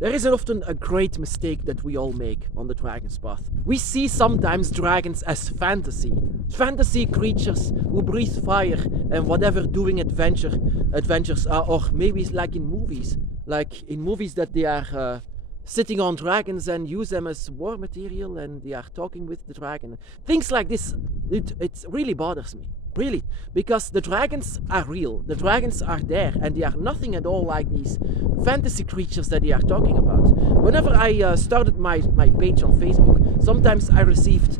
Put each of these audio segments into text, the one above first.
There is often a great mistake that we all make on the Dragon's Path. We see sometimes dragons as fantasy creatures who breathe fire and whatever doing adventures are, or maybe it's like in movies that they are sitting on dragons and use them as war material and they are talking with the dragon. Things like this, it really bothers me. Really, because the dragons are real, the dragons are there, and they are nothing at all like these fantasy creatures that they are talking about. Whenever I started my page on Facebook, sometimes I received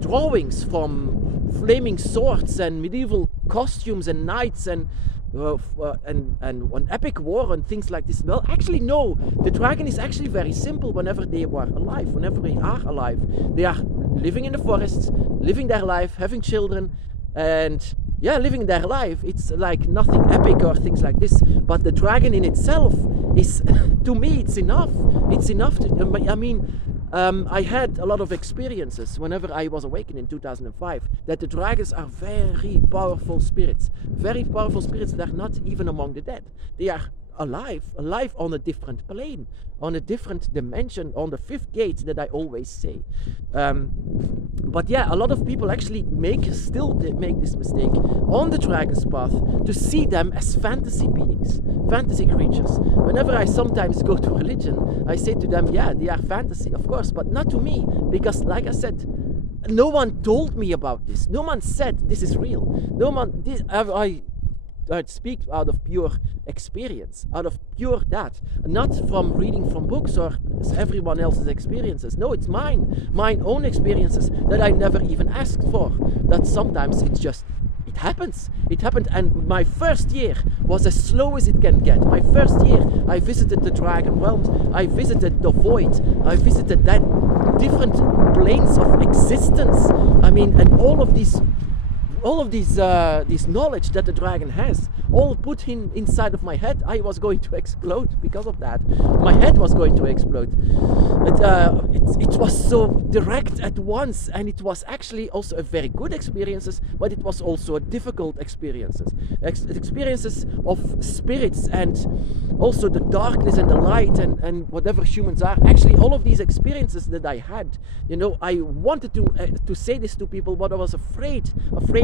drawings from flaming swords and medieval costumes and knights and an epic war and things like this. Well, actually, no. The dragon is actually very simple. Whenever they are alive, they are living in the forests, living their life, having children. And yeah, living their life, it's like nothing epic or things like this. But the dragon in itself is, to me, it's enough. It's enough to, I mean, I had a lot of experiences whenever I was awakened in 2005 that the dragons are very powerful spirits that are not even among the dead. They are alive on a different plane, on a different dimension, on the fifth gate that I always say. But yeah, a lot of people actually still make this mistake on the Dragon's Path to see them as fantasy beings, fantasy creatures. Whenever I sometimes go to religion, I say to them, yeah, they are fantasy, of course, but not to me, because like I said, no one told me about this. No one said this is real. No one did. I speak out of pure experience, out of pure that, not from reading from books or everyone else's experiences. No, it's mine own experiences that I never even asked for. That sometimes it happens. It happened, and my first year was as slow as it can get. My first year, I visited the Dragon Realms, I visited the Void, I visited that different planes of existence. I mean, and all of these knowledge that the dragon has, all put inside of my head. I was going to explode because of that. My head was going to explode. It was so direct at once, and it was actually also a very good experiences, but it was also a difficult experiences of spirits, and also the darkness and the light and whatever humans are. Actually, all of these experiences that I had, I wanted to say this to people, but I was afraid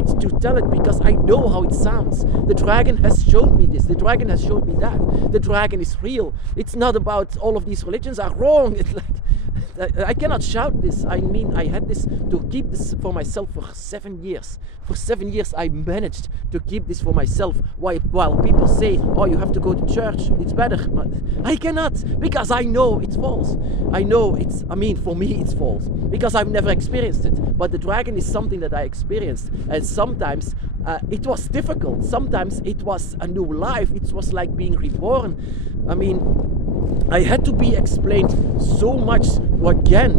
to tell it because I know how it sounds. The dragon has shown me this. The dragon has shown me that. The dragon is real. It's not about all of these religions are wrong. It's like I cannot shout this. I mean, I had this to keep this for myself for 7 years. For 7 years, I managed to keep this for myself. While people say, "Oh, you have to go to church. It's better." I cannot, because I know it's false. For me, it's false because I've never experienced it. But the dragon is something that I experienced, and sometimes it was difficult. Sometimes it was a new life. It was like being reborn. I mean, I had to be explained so much again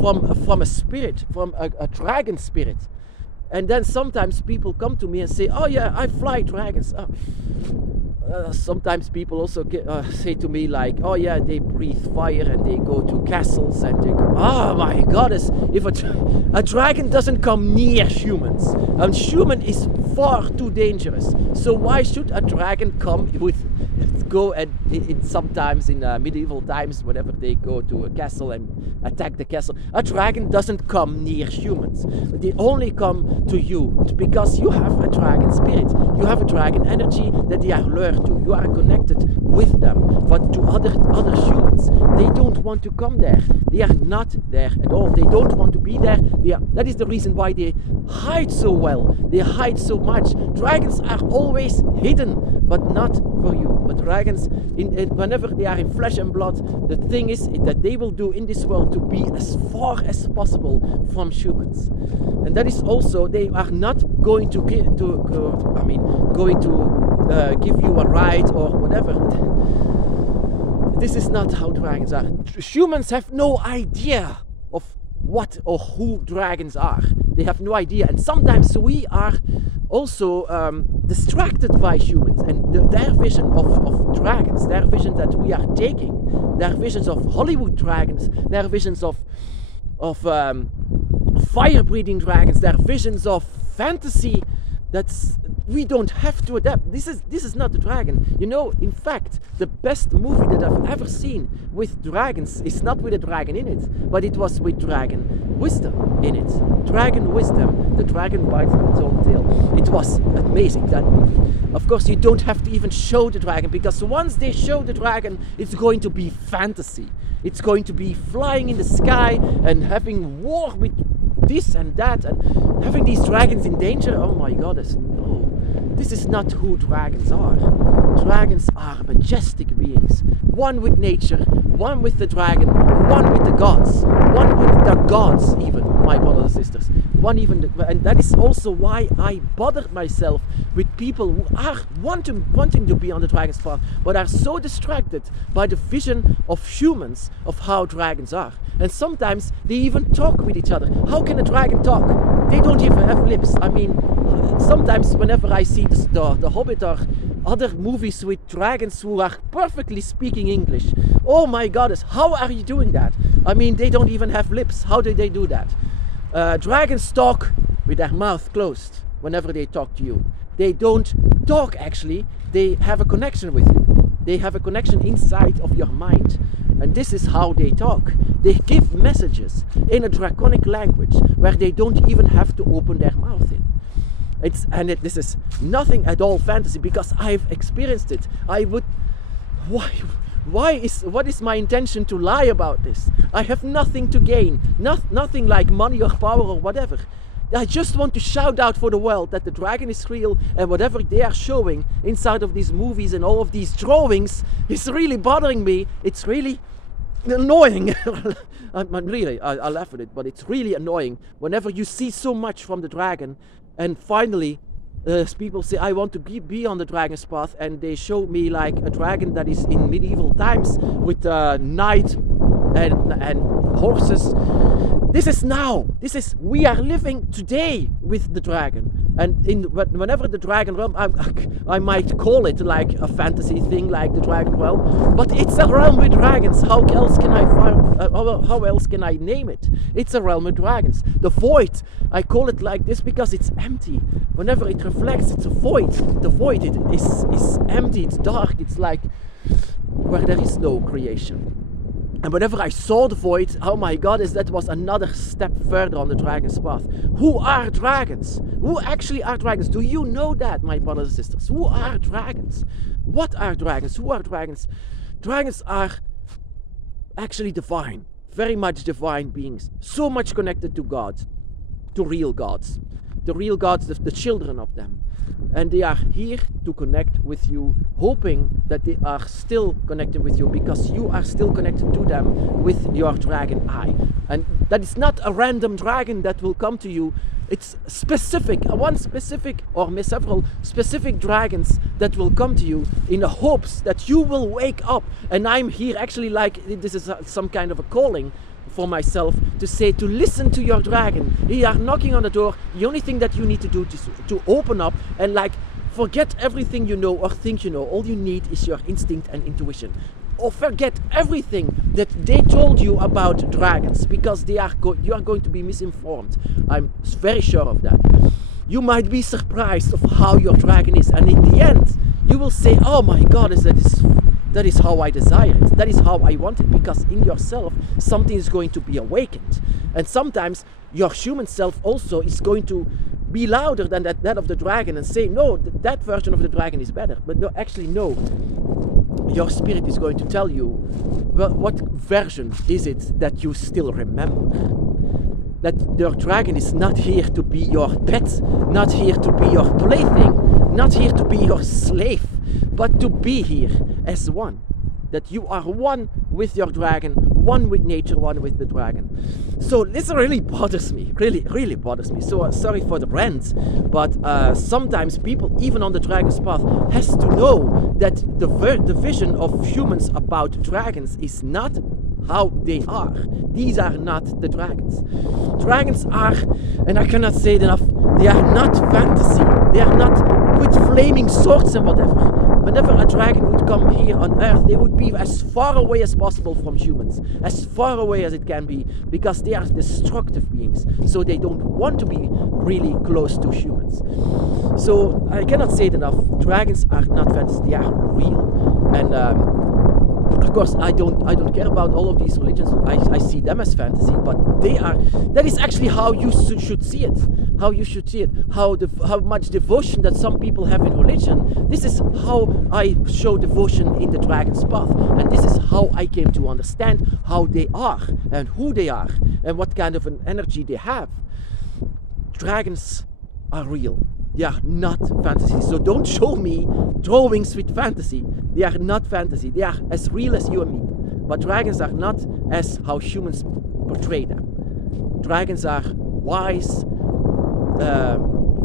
from a spirit, from a dragon spirit. And then sometimes people come to me and say, "Oh yeah, I fly dragons." Sometimes people also say to me like, "Oh yeah, they breathe fire and they go to castles and they go." Oh my goddess, if a dragon doesn't come near humans, a human is far too dangerous. So why should a dragon go and sometimes in medieval times, whenever they go to a castle and attack the castle, a dragon doesn't come near humans. They only come to you because you have a dragon spirit. You have a dragon energy that they are lured to. You are connected with them. But to other humans, they don't want to come there. They are not there at all. They don't want to be there. That is the reason why they hide so well. They hide so much. Dragons are always hidden, but not for you. But dragons, whenever they are in flesh and blood, the thing is that they will do in this world to be as far as possible from humans. And that is also, they are not going to give you a ride or whatever. This is not how dragons are. Humans have no idea of what or who dragons are. They have no idea, and sometimes we are also distracted by humans and their vision of dragons, their vision that we are taking, their visions of Hollywood dragons, their visions of fire-breathing dragons, their visions of fantasy. we don't have to adapt. This is not the dragon. You know, in fact, the best movie that I've ever seen with dragons is not with a dragon in it, but it was with dragon wisdom in it. Dragon wisdom. The dragon bites its own tail. It was amazing, that movie. Of course, you don't have to even show the dragon, because once they show the dragon, it's going to be fantasy. It's going to be flying in the sky and having war with this and that and having these dragons in danger. Oh my goddess, no. This is not who dragons are. Dragons are majestic beings. One with nature, one with the dragon, one with the gods, one with the gods even, my brothers and sisters. And that is also why I bothered myself with people who are wanting to be on the dragon's path, but are so distracted by the vision of humans of how dragons are. And sometimes they even talk with each other. How can a dragon talk? They don't even have lips. I mean, sometimes whenever I see the Hobbit or other movies with dragons who are perfectly speaking English, oh my goddess, how are you doing that? I mean, they don't even have lips. How do they do that? Dragons talk with their mouth closed whenever they talk to you. They don't talk actually, they have a connection with you. They have a connection inside of your mind. And this is how they talk. They give messages in a draconic language where they don't even have to open their mouth in. This is nothing at all fantasy, because I've experienced it. What is my intention to lie about this? I have nothing to gain, nothing like money or power or whatever. I just want to shout out for the world that the dragon is real, and whatever they are showing inside of these movies and all of these drawings is really bothering me. It's really annoying. I laugh at it, but it's really annoying whenever you see so much from the dragon, and finally people say, I want to be on the dragon's path, and they show me like a dragon that is in medieval times with a knight and horses. We are living today with the dragon. And whenever the dragon realm, I might call it like a fantasy thing, like the dragon realm, but it's a realm with dragons. How else can I name it? It's a realm with dragons. The void, I call it like this because it's empty. Whenever it reflects, it's a void. The void is empty, it's dark, it's like where there is no creation. And whenever I saw the void, oh my god, that was another step further on the dragon's path. Who are dragons? Who actually are dragons? Do you know that, my brothers and sisters? Who are dragons? What are dragons? Who are dragons? Dragons are actually divine, very much divine beings, so much connected to God, to real gods. The real gods, the children of them. And they are here to connect with you, hoping that they are still connected with you, because you are still connected to them with your dragon eye. And that is not a random dragon that will come to you. It's specific, or several specific dragons that will come to you in the hopes that you will wake up. And I'm here actually like this is some kind of a calling for myself to listen to your dragon. They are knocking on the door. The only thing that you need to do is to open up and like forget everything you know or think you know. All you need is your instinct and intuition. Or forget everything that they told you about dragons, because you are going to be misinformed. I'm very sure of that. You might be surprised of how your dragon is, and in the end you will say, oh my god, that is how I desire it. That is how I want it, because in yourself something is going to be awakened. And sometimes your human self also is going to be louder than that of the dragon and say, no, that version of the dragon is better. But no, actually no. Your spirit is going to tell you, well, what version is it that you still remember? That your dragon is not here to be your pet, not here to be your plaything, not here to be your slave, but to be here as one. That you are one with your dragon, one with nature, one with the dragon. So this really bothers me, really bothers me. So sorry for the rant, but sometimes people, even on the dragon's path, has to know that the vision of humans about dragons is not how they are. These are not the dragons. Dragons are, and I cannot say it enough, they are not fantasy. They are not with flaming swords and whatever. Whenever a dragon would come here on Earth, they would be as far away as possible from humans, as far away as it can be, because they are destructive beings, so they don't want to be really close to humans. So I cannot say it enough, dragons are not fantasy, they are real. And of course, I don't care about all of these religions. I see them as fantasy, but that is actually how you should see it. How you should see it. How much devotion that some people have in religion. This is how I show devotion in the Dragon's Path, and this is how I came to understand how they are and who they are and what kind of an energy they have. Dragons are real. They are not fantasy. So don't show me drawings with fantasy. They are not fantasy. They are as real as you and me. But dragons are not as how humans portray them. Dragons are wise,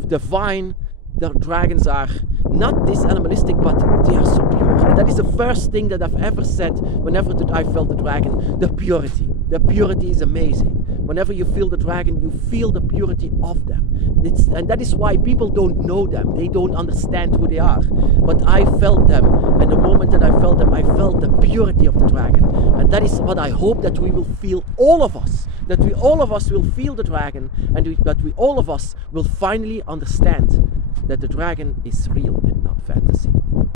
divine. The dragons are not this animalistic, but they are so pure. And that is the first thing that I've ever said whenever I felt the dragon. The purity. The purity is amazing. Whenever you feel the dragon, you feel the purity of them. And that is why people don't know them. They don't understand who they are. But I felt them. And the moment that I felt them, I felt the purity of the dragon. And that is what I hope that we will feel, all of us. That we all of us will feel the dragon. And that we all of us will finally understand that the dragon is real and not fantasy.